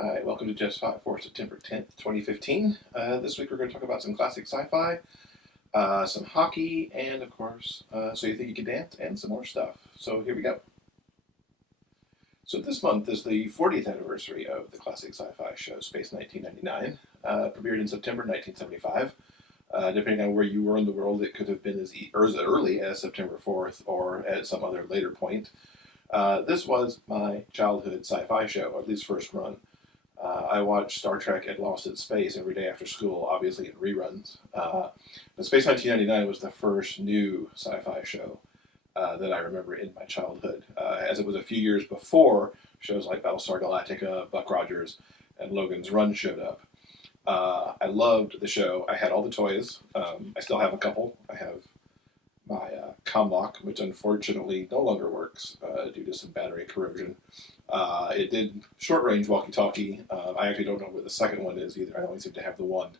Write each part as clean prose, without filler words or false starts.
Hi, welcome to Just 5 for September 10th, 2015. This week we're going to talk about some classic sci-fi, some hockey, and of course, So You Think You Can Dance, and some more stuff. So here we go. So this month is the 40th anniversary of the classic sci-fi show Space 1999, premiered in September 1975. Depending on where you were in the world, it could have been as early as September 4th or at some other later point. This was my childhood sci-fi show, or at least first run. I watched Star Trek and Lost in Space every day after school, obviously in reruns. But Space 1999 was the first new sci-fi show that I remember in my childhood, as it was a few years before shows like Battlestar Galactica, Buck Rogers, and Logan's Run showed up. I loved the show. I had all the toys. I still have a couple. I have my Comlock, which unfortunately no longer works due to some battery corrosion. It did short-range walkie-talkie. I actually don't know where the second one is either. I only seem to have the one.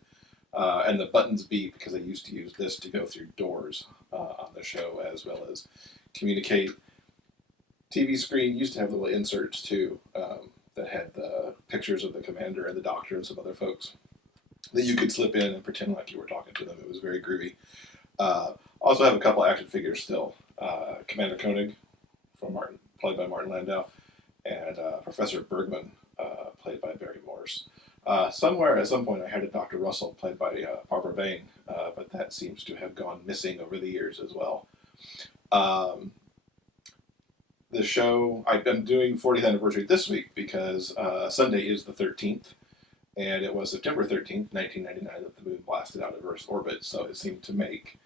And the buttons beep because I used to use this to go through doors on the show as well as communicate. TV screen used to have little inserts too that had the pictures of the commander and the doctor and some other folks that you could slip in and pretend like you were talking to them. It was very groovy. Also have a couple action figures still. Commander Koenig, played by Martin Landau, and Professor Bergman, played by Barry Morse. Somewhere at some point I had a Dr. Russell, played by Barbara Bain, but that seems to have gone missing over the years as well. The show, I'm doing 40th anniversary this week because Sunday is the 13th, and it was September 13th, 1999 that the moon blasted out of Earth's orbit, so it seemed to make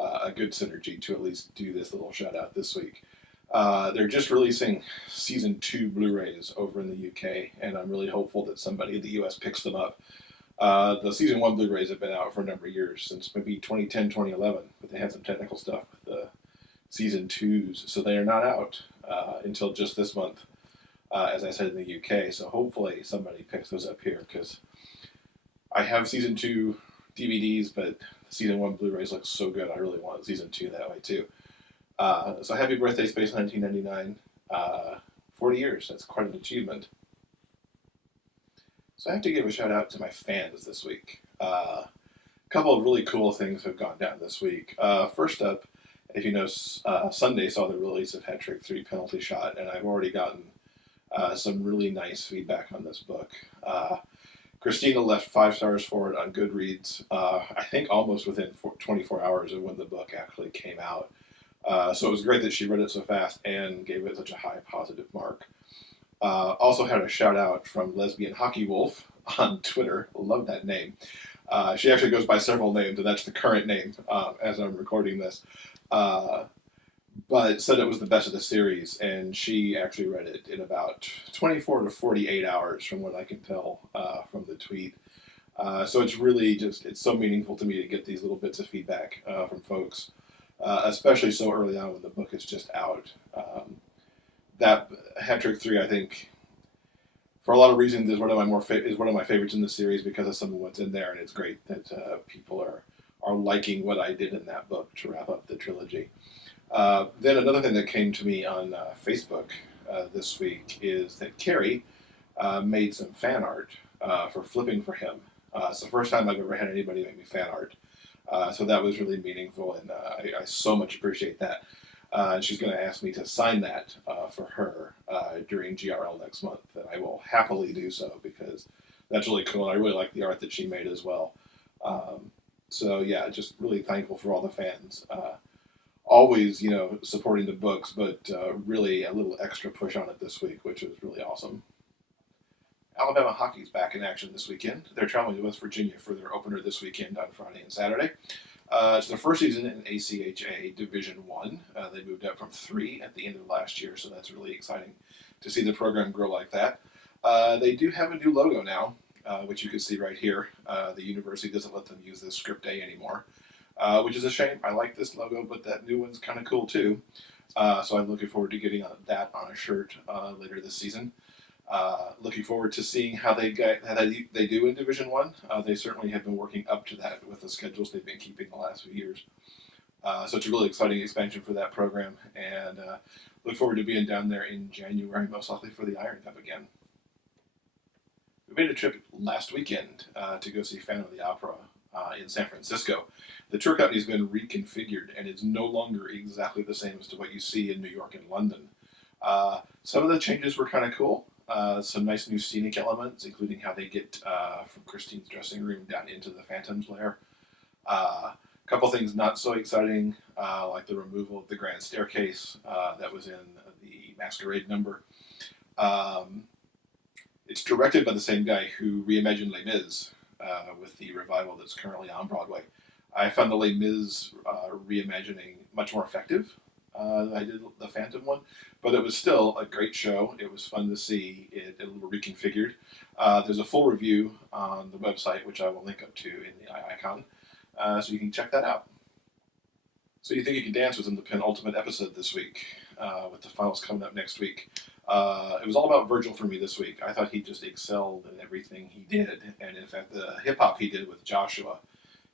a good synergy to at least do this little shout out this week. They're just releasing season 2 Blu-rays over in the UK, and I'm really hopeful that somebody in the US picks them up. The season 1 Blu-rays have been out for a number of years, since maybe 2010, 2011, but they had some technical stuff with the season 2s, so they are not out until just this month, as I said, in the UK. So hopefully somebody picks those up here, because I have season 2 DVDs, but season 1 Blu-rays look so good. I really want season 2 that way too. So happy birthday, Space 1999. 40 years, that's quite an achievement. So I have to give a shout out to my fans this week. A couple of really cool things have gone down this week. First up, as you know, Sunday saw the release of Hat Trick 3 Penalty Shot, and I've already gotten some really nice feedback on this book. Christina left 5 stars for it on Goodreads, I think almost within 24 hours of when the book actually came out. So it was great that she read it so fast and gave it such a high positive mark. Also had a shout out from Lesbian Hockey Wolf on Twitter. Love that name. She actually goes by several names, and that's the current name as I'm recording this. But said it was the best of the series, and she actually read it in about 24 to 48 hours from what I can tell from the tweet. So it's really it's so meaningful to me to get these little bits of feedback from folks, especially so early on when the book is just out. That Hat Trick 3, I think, for a lot of reasons, is one of my favorites in the series because of some of what's in there, and it's great that people are liking what I did in that book to wrap up the trilogy. Then another thing that came to me on Facebook this week is that Carrie made some fan art for Flipping for Him. It's the first time I've ever had anybody make me fan art. So that was really meaningful, and I so much appreciate that. And she's going to ask me to sign that for her during GRL next month, and I will happily do so because that's really cool, and I really like the art that she made as well. So yeah, just really thankful for all the fans. Always, supporting the books, but really a little extra push on it this week, which was really awesome. Alabama hockey's back in action this weekend. They're traveling to West Virginia for their opener this weekend on Friday and Saturday. It's their first season in ACHA Division I. They moved up from 3 at the end of last year, so that's really exciting to see the program grow like that. They do have a new logo now, which you can see right here. The university doesn't let them use this script A anymore. Which is a shame. I like this logo, but that new one's kind of cool too. So I'm looking forward to getting that on a shirt later this season. Looking forward to seeing how they do in Division I. They certainly have been working up to that with the schedules they've been keeping the last few years. So it's a really exciting expansion for that program, and look forward to being down there in January, most likely for the Iron Cup again. made a trip last weekend to go see Phantom of the Opera in San Francisco. The tour company's been reconfigured and is no longer exactly the same as to what you see in New York and London. Some of the changes were kind of cool. Some nice new scenic elements, including how they get from Christine's dressing room down into the Phantom's lair. A couple things not so exciting, like the removal of the grand staircase that was in the Masquerade number. It's directed by the same guy who reimagined Les Mis with the revival that's currently on Broadway. I found the Les Mis reimagining much more effective than I did the Phantom one, but it was still a great show. It was fun to see it a little reconfigured. There's a full review on the website, which I will link up to in the icon, so you can check that out. So You Think You Can Dance was in the penultimate episode this week, with the finals coming up next week. It was all about Virgil for me this week. I thought he just excelled in everything he did, and in fact the hip-hop he did with Joshua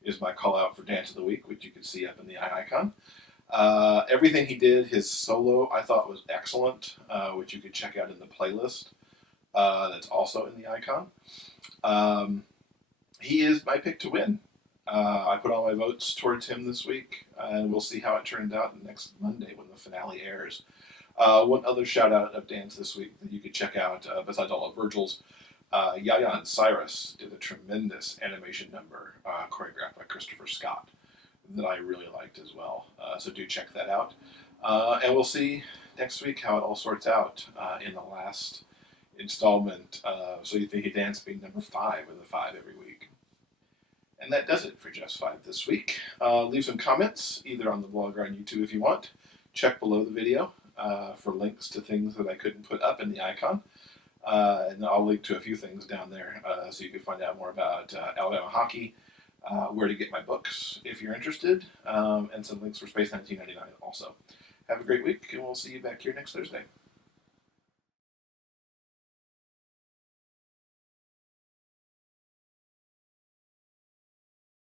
is my call-out for Dance of the Week, which you can see up in the icon. Everything he did, his solo, I thought was excellent, which you could check out in the playlist that's also in the icon. He is my pick to win. I put all my votes towards him this week, and we'll see how it turns out next Monday when the finale airs. One other shout out of Dance this week that you could check out, besides all of Virgil's, Yaya and Cyrus did a tremendous animation number choreographed by Christopher Scott that I really liked as well. So do check that out. And we'll see next week how it all sorts out in the last installment. So You Think You Dance being number 5 of the 5 every week. And that does it for Just 5 this week. Leave some comments either on the blog or on YouTube if you want. Check below the video for links to things that I couldn't put up in the icon. And I'll link to a few things down there so you can find out more about Alabama hockey, where to get my books if you're interested, and some links for Space 1999 also. Have a great week, and we'll see you back here next Thursday.